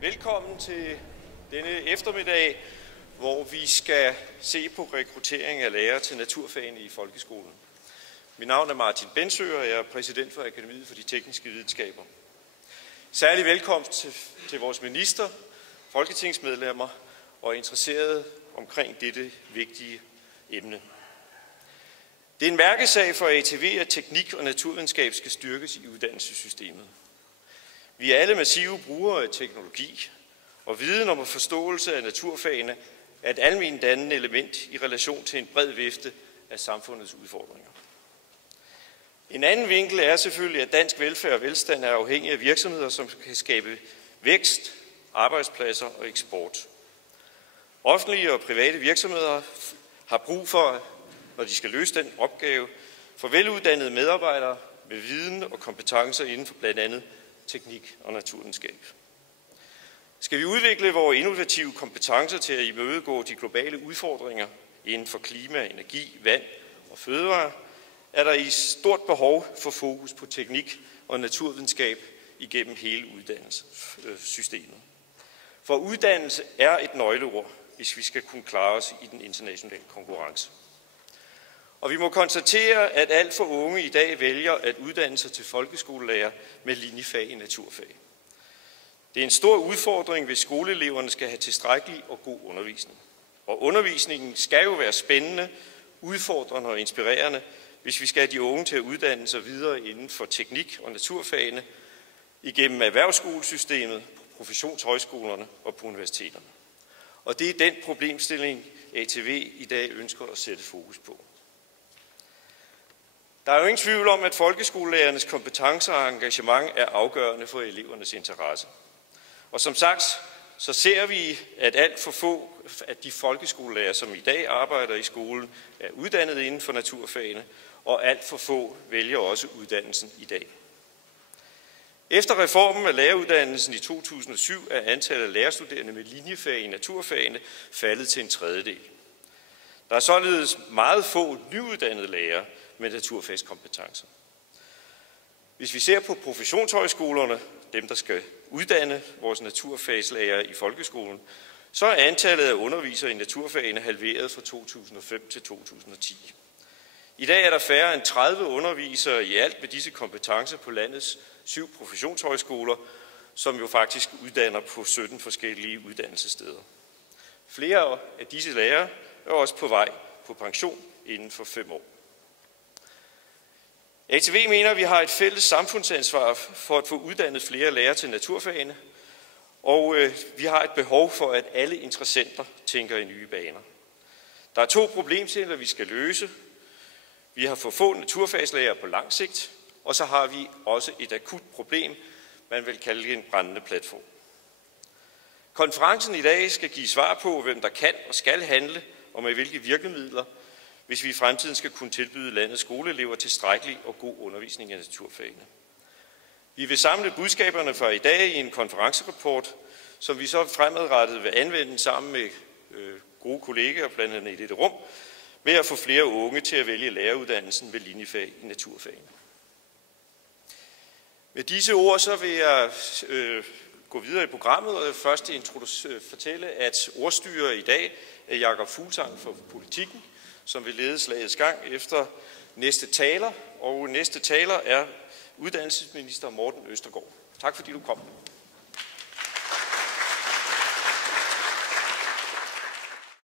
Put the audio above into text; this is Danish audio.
Velkommen til denne eftermiddag, hvor vi skal se på rekruttering af lærere til naturfagene i folkeskolen. Mit navn er Martin Bensø, og jeg er præsident for Akademiet for de Tekniske Videnskaber. Særlig velkomst til vores minister, folketingsmedlemmer og interesserede omkring dette vigtige emne. Det er en mærkesag for ATV, at teknik og naturvidenskab skal styrkes i uddannelsessystemet. Vi er alle massive brugere af teknologi, og viden om og forståelse af naturfagene er et alment dannende element i relation til en bred vifte af samfundets udfordringer. En anden vinkel er selvfølgelig, at dansk velfærd og velstand er afhængig af virksomheder, som kan skabe vækst, arbejdspladser og eksport. Offentlige og private virksomheder har brug for, når de skal løse den opgave, for veluddannede medarbejdere med viden og kompetencer inden for blandt andet teknik og naturvidenskab. Skal vi udvikle vores innovative kompetencer til at imødegå de globale udfordringer inden for klima, energi, vand og fødevare, er der i stort behov for fokus på teknik og naturvidenskab igennem hele uddannelsessystemet. For uddannelse er et nøgleord, hvis vi skal kunne klare os i den internationale konkurrence. Og vi må konstatere, at alt for unge i dag vælger at uddanne sig til folkeskolelærer med linjefag i naturfag. Det er en stor udfordring, hvis skoleeleverne skal have tilstrækkelig og god undervisning. Og undervisningen skal jo være spændende, udfordrende og inspirerende, hvis vi skal have de unge til at uddanne sig videre inden for teknik og naturfagene, igennem erhvervsskolesystemet, på professionshøjskolerne og på universiteterne. Og det er den problemstilling, ATV i dag ønsker at sætte fokus på. Der er jo ingen tvivl om, at folkeskolelærernes kompetencer og engagement er afgørende for elevernes interesse. Og som sagt, så ser vi, at alt for få af de folkeskolelærer, som i dag arbejder i skolen, er uddannet inden for naturfagene, og alt for få vælger også uddannelsen i dag. Efter reformen af læreruddannelsen i 2007 er antallet af lærerstuderende med linjefag i naturfagene faldet til 1/3. Der er således meget få nyuddannede lærere med naturfagskompetencer. Hvis vi ser på professionshøjskolerne, dem der skal uddanne vores naturfagslærere i folkeskolen, så er antallet af undervisere i naturfagene halveret fra 2005 til 2010. I dag er der færre end 30 undervisere i alt med disse kompetencer på landets 7 professionshøjskoler, som jo faktisk uddanner på 17 forskellige uddannelsessteder. Flere af disse lærere er også på vej på pension inden for 5 år. ATV mener, at vi har et fælles samfundsansvar for at få uddannet flere lærere til naturfagene, og vi har et behov for, at alle interessenter tænker i nye baner. Der er 2 problemstillinger, vi skal løse. Vi har for få naturfagslærere på lang sigt, og så har vi også et akut problem, man vil kalde en brændende platform. Konferencen i dag skal give svar på, hvem der kan og skal handle, og med hvilke virkemidler, hvis vi i fremtiden skal kunne tilbyde landets skoleelever tilstrækkelig og god undervisning i naturfagene. Vi vil samle budskaberne fra i dag i en konferencerapport, som vi så fremadrettet vil anvende sammen med gode kollegaer, blandt andet i dette rum, med at få flere unge til at vælge læreruddannelsen med linjefag i naturfagene. Med disse ord så vil jeg gå videre i programmet, og først fortælle, at ordstyrer i dag er Jakob Fuglsang fra Politikken, som vil lede slagets gang efter næste taler, og næste taler er uddannelsesminister Morten Østergaard. Tak fordi du kom.